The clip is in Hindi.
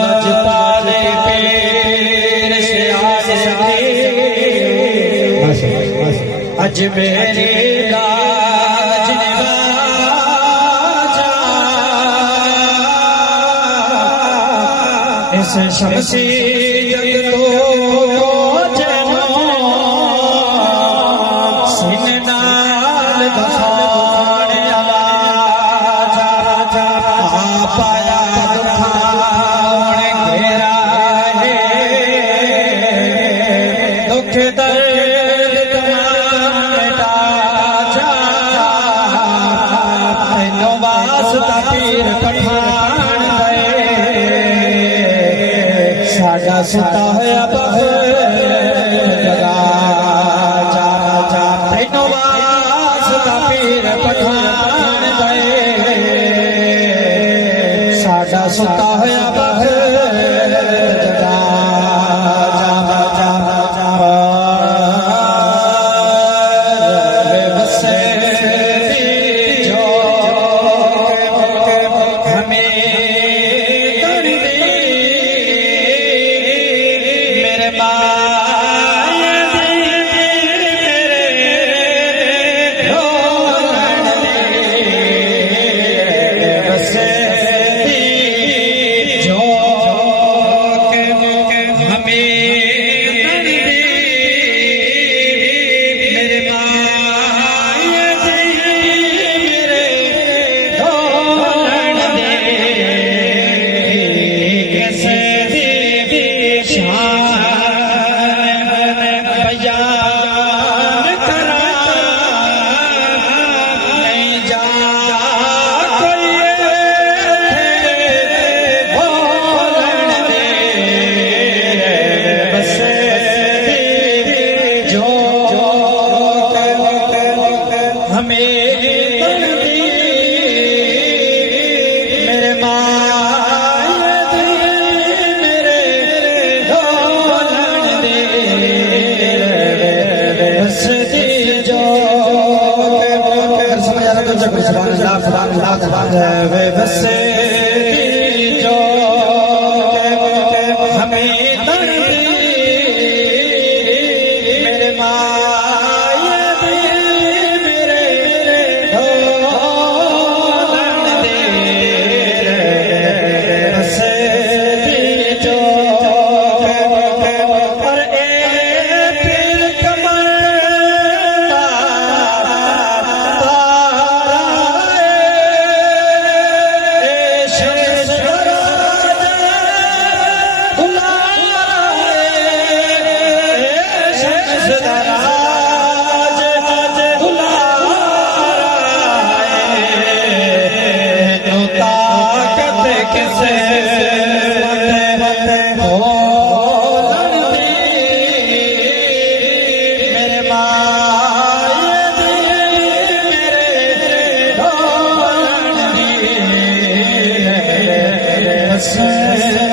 लजपाले पीर से अज मेरी लाज निवाजा इस शमशीर को जनो सिंह नाल दफान आवाजा पाया दुखान घेरा है दुख दर्द तमाम मिटा जा तेनो वास्ता पीर पठान गए साजा सुता है अब जगा जा जा तेनो वास्ता पीर पठान गए साजा सुता है अब जगा जा जा जा बसे जो हमें कर दे मेरे माया मेरे रोलन दे बसे जो हमें कर दे मेरे माया मेरे रोलन दे कैसे शान बयान करा नहीं जा कोई बोलन दे बस जो हमें कर दी मेरे माया मेरे रोलन दे बस जो समझ आ रहा तो जब बस जो हमें कर दी मेरे माया मेरे रोलन दे बस जो और एक कमर Yes.